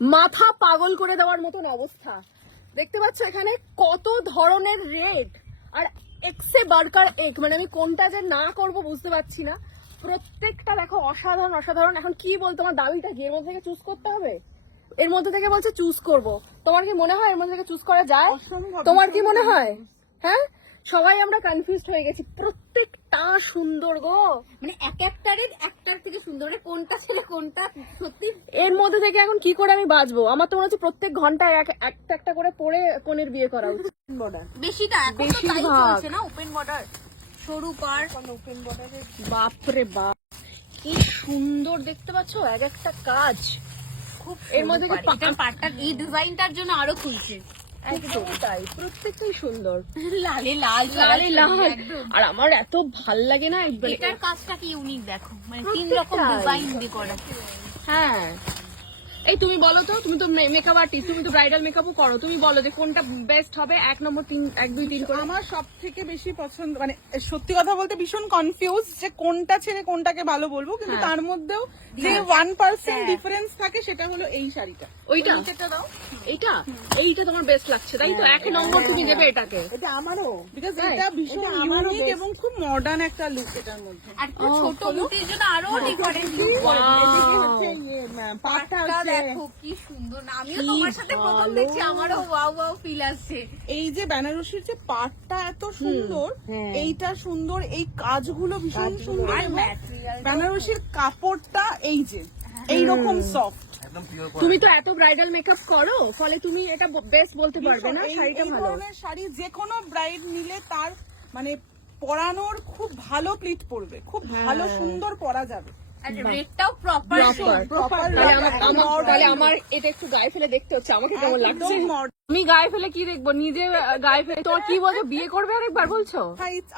মাথা পাগল করে দেওয়ার মতন অবস্থা। দেখতে পাচ্ছ এখানে কত ধরনের রেট, আর এক্সে বার্কার এক, মানে আমি কোনটা যে না করব বুঝতে পারছি না। প্রত্যেকটা দেখো অসাধারণ অসাধারণ। এখন কি বলতো আমার দাবিটা কি, এর মধ্যে থেকে চুজ করতে হবে? এর মধ্যে থেকে বলছে চুজ করব। তোমার কি মনে হয় এর মধ্যে থেকে চুজ করা যায়? তোমার কি মনে হয়? হ্যাঁ, সবাই আমরা কনফিউজড হয়ে গেছি। প্রত্যেকটা সুন্দর গো, মানে এক একটার থেকে সুন্দর, মানে কোনটা ছেলে কোনটা সত্যি। এর মধ্যে থেকে এখন কি করে আমি বাঁচবো? আমার তো মনে হচ্ছে প্রত্যেক ঘন্টায় একটা একটা করে পরে কোনের বিয়ে করা উচিত। বেশিটা এখন তো তাই চলছে না, ওপেন বর্ডার, সরু পার, ওপেন বর্ডারে বাপরে বাপ কি সুন্দর দেখতে পাচ্ছ এক একটা কাজ। খুব এর মধ্যে কি এটা পাটটা এই ডিজাইনটার জন্য আরো খুলছে। একদমই তাই, প্রত্যেকটাই সুন্দর, লালে লাল লালে লাল। একদম। আর আমার এত ভাল লাগে না এটার কাজটা কি ইউনিক দেখো, মানে তিন রকম ডিজাইন দিয়ে করা। হ্যাঁ, এই তুমি বলো তো, তুমি তো মেকআপ আর্টিস্ট, তুমি তো ব্রাইডাল মেকআপও করো, তুমি বলো যে কোনটা বেস্ট হবে? 1 নম্বর 3 1 2 3 করে। আমার সব থেকে বেশি পছন্দ, মানে সত্যি কথা বলতে ভীষণ কনফিউজ যে কোনটা ছেড়ে কোনটাকে ভালো বলবো, কিন্তু তার মধ্যেও যে 1% ডিফারেন্স থাকে সেটা হলো এই শাড়িটা। ওইটা এটা দাও, এইটা এইটা তোমার বেস্ট লাগছে তাই তো? 1 নম্বর তুমি দেবে এটাকে? এটা আমারও, বিকজ এটা ভীষণ ইউনিক এবং খুব মডার্ন একটা লুক এটার মধ্যে। আর ছোট বুটির জন্য আরো ডিফারেন্ট লুক। পাটটা দেখো কি সুন্দর না, আমিও তোমার সাথে প্রথম দেখছি, আমারও ওয়াও ওয়াও ফিল আসছে। এই যে বেনারসির যে পাটটা এত সুন্দর, এইটা সুন্দর, এই কাজগুলো ভীষণ সুন্দর, আর এবং ম্যাটেরিয়াল বেনারসির কাপড়টা এই যে এইরকম সফট। তুমি তো এত ব্রাইডাল মেকআপ করো, ফলে তুমি এটা বেস্ট বলতে পারবে না শাড়িটা এই ভালো? ধরনের শাড়ি যে কোনো ব্রাইড নিলে তার মানে পরানোর খুব ভালো প্লিট পড়বে, খুব ভালো সুন্দর পরা যাবে। আর রেটটাও প্রপার। প্রপার তাহলে আমার এটা একটু গায়ে ফেলে দেখতে হচ্ছে আমাকে কেমন লাগছে। আমি গায়ে ফেলে কি দেখবো? নিজে গায়ে ফেলে তোমার কি বলছো, বিয়ে করবে আরেকবার বলছো?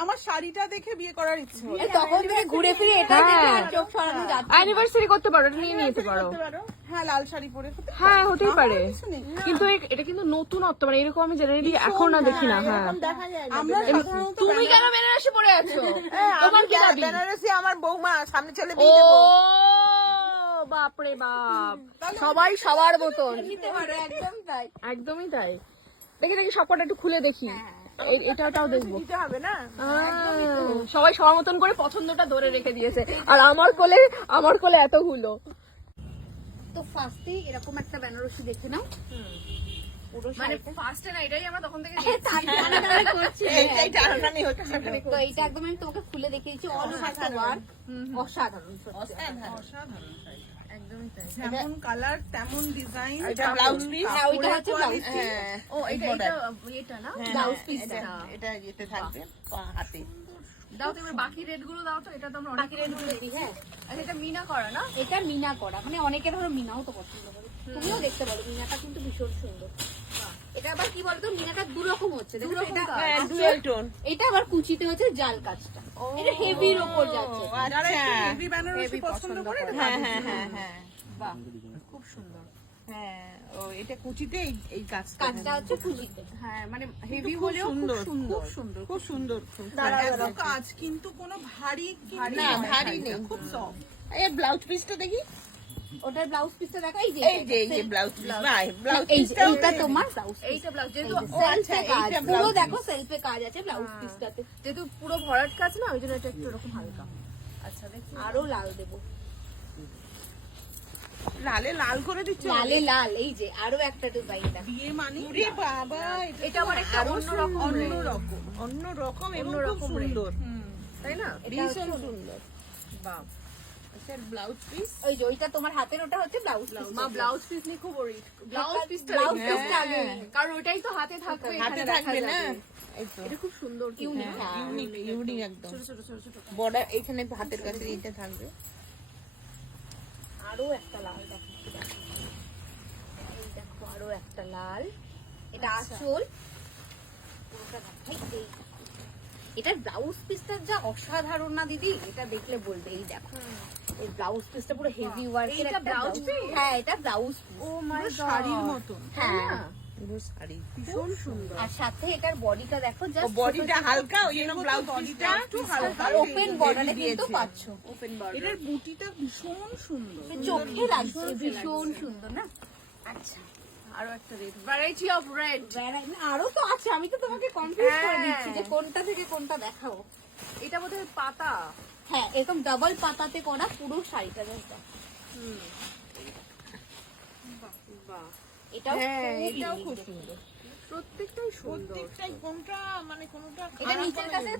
আমার শাড়িটা দেখে বিয়ে করার ইচ্ছে হলো। তখন থেকে ঘুরে ফিরে এটা দেখে আর চোখ সরানো যাচ্ছে। অ্যানিভার্সারি করতে পারো, এটা নিয়ে নিতে পারো। হ্যাঁ, লাল শাড়ি পরে হ্যাঁ, হতেই পারে, কিন্তু এটা কিন্তু নতুনত্ব, মানে এরকম আমি জেনারেলি এখন না দেখি না। হ্যাঁ, আমরা সাধারণত তুমি কেন বেনারসি পরে আছো? তোমার কি দাবি? বেনারসি আমার বৌমা সামনে চলে ও বাপরে বাপ, সবাই সবার মতন। নিতে পারো, একদম তাই। একদমই তাই। দেখি দেখি সবকটা একটু খুলে দেখি, এটাটাও দেখবো। দিতে হবে না। সবাই সবার মতন করে পছন্দটা ধরে রেখে দিয়েছে, আর আমার কোলে এতগুলো। তো ফার্স্টে এরকম একটা বেনারসি দেখে নাও, মানে ফার্স্টে না, এটাই আমরা তখন থেকে টানাটানি হচ্ছে। তো এইটা একদম আমি তোমাকে খুলে দেখিয়ে দিচ্ছি, অল ওভার দ্য ওয়ার্ক, অসাধারণ সত্যি। একদমই তাই। যেমন কালার তেমন ডিজাইন। এটা ব্লাউজ পিস, হ্যাঁ ওইটা হচ্ছে ব্লাউজ পিস। ও এটা না ব্লাউজ পিসটা এটা এতে থাকবে হাতে। দাও তো এবার বাকি রেড গুলো দাও তো। এটা তো আমরা বাকি রেটগুলো দিই। হ্যাঁ, আচ্ছা, এটা মিনা করা না? এটা মিনা করা, মানে অনেকে ধরো মিনাও তো পছন্দ করে, তুমিও দেখতে পারো, মিনাটা কিন্তু ভীষণ সুন্দর। এটা আবার কি বলতো, মিনাটা দু রকম হচ্ছে, দেখো এটা ডুয়াল টোন। এটা আবার কুচিতে হচ্ছে জাল কাজটা, এটা হেভির ওপর যাচ্ছে। যারা একটু হেভি বেনারসি পছন্দ করে এটা হ্যাঁ, বাহ, খুব সুন্দর। হ্যাঁ, ও এটা কুচিতে এই কাজটা। কাজটা হচ্ছে কুচিতে। হ্যাঁ, মানে হেভি খুব হলেও খুব সুন্দর, সুন্দর সুন্দর। খুব সুন্দর। এত কাজ কিন্তু কোনো ভারী না, ভারী নেই, খুব সফট। এর ব্লাউজ পিসটা দেখি। ওটার ব্লাউজ পিসটা দেখা, এই যে এই যে ব্লাউজ পিস, বাই ব্লাউজ এই যে পিসটা এইটা তোমার ব্লাউজ, এইটা ব্লাউজ, যেহেতু সেলফে কাজ, এইটা পুরো blouse দেখো সেলফে কাজ আছে ব্লাউজ পিসটাতে। যেহেতু পুরো ভরাট কাজ না, ওই জন্য এটা একটু এরকম হালকা। আচ্ছা, দেখি আরো লাল দেবো, লালে লাল করে দিচ্ছে। লালে লাল, এই যে আরো একটা ডিজাইন দেখো। বিয়ে মানে ওরে বাবা, এটা আবার একটা অন্যরকম অন্যরকম এবং অন্যরকম খুব সুন্দর, তাই না? ভীষণ সুন্দর। বাহ, আচ্ছা, ব্লাউজ পিস। ওই যে ওইটা তোমার হাতের ওটা হচ্ছে ব্লাউজ পিস। মা ব্লাউজ পিস নিয়ে খুব ওরিড। ব্লাউজ পিসটা ব্লাউজ দেখি। পিসটা আগে হ্যাঁ, কারণ ওটাই তো হাতে থাকবে, হাতে এখানে থাকবে দেখা না, যাবে। এই তো এটা খুব সুন্দর, ইউনিক। ইউনিক একদম। ছোট ছোট ছোট ছোট। বর্ডার এখানে হাতের কাছে এইটা থাকবে। আরো একটা লাল দেখো, এই দেখো আরো একটা লাল, এটা আঁচল পুরোটা দেখাই। এই এটার ব্লাউজ পিসটা যা অসাধারণ না দিদি, এটা দেখলে বলবে। এই দেখো এই ব্লাউজ পিসটা পুরো হেভি ওয়ার্কের এইটা একটা ব্লাউজ ব্লাউজ পিস? হ্যাঁ, এটা ব্লাউজ পিস। ও মাই গড, শাড়ির মতন, হ্যাঁ, পুরো শাড়ি। ভীষণ সুন্দর। আর সাথে এটার বডিটা দেখো, ও জাস্ট বডিটা হালকা, ওই জন্য ব্লাউজ পিসটা একটু হালকা। আর ওপেন বর্ডারে কিন্তু পাচ্ছ, ওপেন বর্ডার। এটার বুটিটা ভীষণ সুন্দর। চোখে লাগছে, ভীষণ সুন্দর না? আচ্ছা আরো একটা রেড, ভ্যারাইটি অফ রেড। আরো তো আছে, আমি তো তোমাকে কনফিউজ করে হ্যাঁ। দিচ্ছি যে কোনটা থেকে কোনটা দেখাবো। এটা বোধহয় পাতা। হ্যাঁ, এরকম ডাবল পাতাতে করা পুরো শাড়িটা দেখো। বাহ, এটাও হ্যাঁ, খুব এটাও unique খুব দেখতে। সুন্দর। প্রত্যেকটাই সুন্দর। প্রত্যেকটাই কোনটা মানে কোনটা এটা নিচের কাছে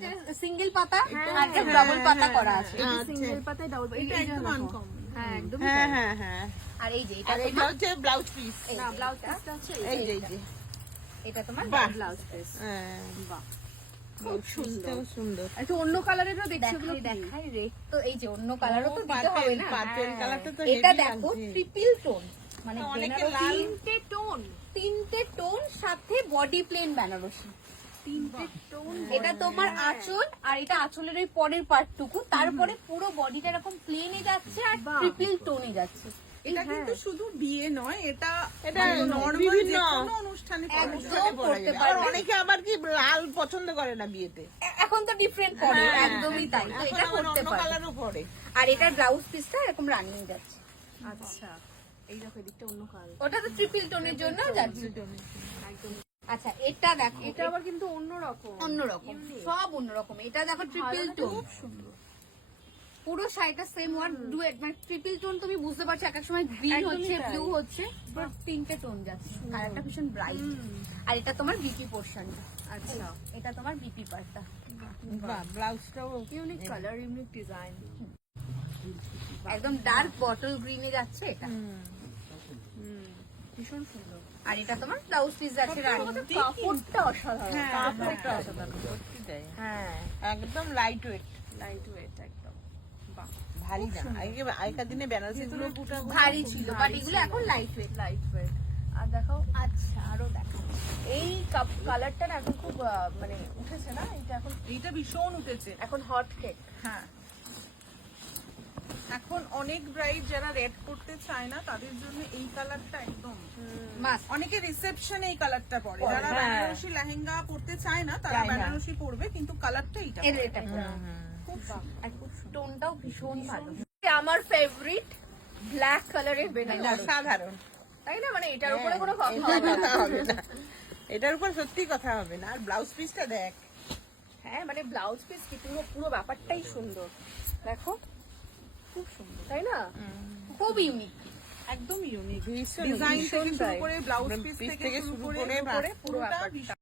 সিঙ্গেল পাতা হ্যাঁ, আর হ্যাঁ, ডাবল পাতা করা আছে। এটা আচ্ছা। সিঙ্গেল পাতায় ডাবল, এটা একদম আনকমন। হ্যাঁ একদম। হ্যাঁ হ্যাঁ হ্যাঁ। আর এই যে এটা আর এটা হচ্ছে ব্লাউজ পিস। এই না যে ব্লাউজ এটা, পিসটা হচ্ছে এই যে এই যে। এটা তোমার বাহ। Blouse piece. হ্যাঁ, বাহ, খুব সুন্দর সুন্দর। একটু অন্য কালারেরও দেখছি ওগুলো দেখাই কি? দেখাই রেড তো এই যে অন্য কালারও তো দিতে হবে না। পার্পল কালারটা তো এটা heavy দেখো লাগছে। ট্রিপল টোন, মানে অনেকে বেনারসি লাল তিনটে টোন, তিনটে টোন সাথে বডি প্লেন বেনারসি। তিনটে টোন। এটা তোমার আঁচল, আর এটা আঁচলের ওই পরের পার্টটুকু, তারপরে পুরো বডিটা এরকম প্লেনে যাচ্ছে আর বাহ। ট্রিপল টোনে যাচ্ছে। এটা কিন্তু শুধু বিয়ে নয়, এটা এটা নরমাল বিভিন্ন যে কোনো অনুষ্ঠানে পরা একদম যায়। পরতে আর পারবে। অনেকে আবার কি লাল পছন্দ করে না বিয়েতে, এখন তো ডিফারেন্ট পরে, হ্যাঁ, একদমই তাই, তো এখন এটা আবার করতে অন্য পারবে। কালারও পরে। আর এটার ব্লাউজ পিসটা এরকম রানিয়ে যাচ্ছে। আচ্ছা, এই দেখো এদিকটা অন্য কালার। ওটা তো ট্রিপল টোনের জন্য যাচ্ছে। একদম। আচ্ছা, এটা দেখো, এটা আবার কিন্তু অন্যরকম। অন্যরকম, সব অন্যরকম। এটা দেখো ট্রিপল টোন, পুরো শাড়িটা সেম ওয়ান ডুয়েট, মানে ট্রিপল টোন। তুমি বুঝতে পারছো এক এক সময় গ্রিন একদমই হচ্ছে, তাই। ব্লু হচ্ছে, পুরো তিনটে টোন যাচ্ছে। কালারটা ভীষণ ব্রাইট। আর এটা তোমার বিপি পোর্শন, আচ্ছা, এটা তোমার বিপি পার্টটা। বাহ, ব্লাউজটাও ইউনিক কালার, ইউনিক ডিজাইন। একদম ডার্ক বটল গ্রিনে যাচ্ছে এটা। ভীষণ সুন্দর। আর এটা তোমার ব্লাউজ পিস যাচ্ছে রানী। কাপড়টা অসাধারণ। হ্যাঁ, কাপড়টা হ্যাঁ। অসাধারণ। সত্যি তাই। হ্যাঁ, একদম লাইট ওয়েট, লাইট ওয়েট একদম। বাহ, ভারী না। আগেকার দিনে বেনারসি গুলো ভারী ছিল, বাট এগুলো এখন লাইট ওয়েট। Light weight. আর দেখো আচ্ছা, আরো দেখো, এই কালারটা না এখন খুব মানে উঠেছে না, এটা এখন এইটা ভীষণ উঠেছে। এখন হট কেক। হ্যাঁ, এখন অনেক ব্রাইড যারা রেড করতে চায় না তাদের জন্য এই কালারটা একদম। মাস অনেকে রিসেপশনে এই কালারটা পরে, পরে, যারা হ্যাঁ। বেনারসি লেহেঙ্গা পরতে চায় না তারা চায় না। বেনারসি পরবে, কিন্তু কালারটা এইটা এর পরে। এটা খুব খুব টোনটাও ভীষণ ভালো। আমার ফেভারিট ব্ল্যাক কালারের বেনারসি, অসাধারণ। তাই না? মানে এটার উপরে কোনো কথা এটার হবে না। কথা হবে না, এটার উপর সত্যি কথা হবে না। আর ব্লাউজ পিসটা দেখ, হ্যাঁ, মানে ব্লাউজ পিস কি পুরো পুরো ব্যাপারটাই সুন্দর। দেখো খুব সুন্দর, তাই না? খুব ইউনিক। একদম ইউনিক ভীষণ ডিজাইন ভীষণ থেকে শুরু তাই। করে ব্লাউজ পিস পিস থেকে শুরু করে পুরোটা পুরো ব্যাপারটা। ভীষণ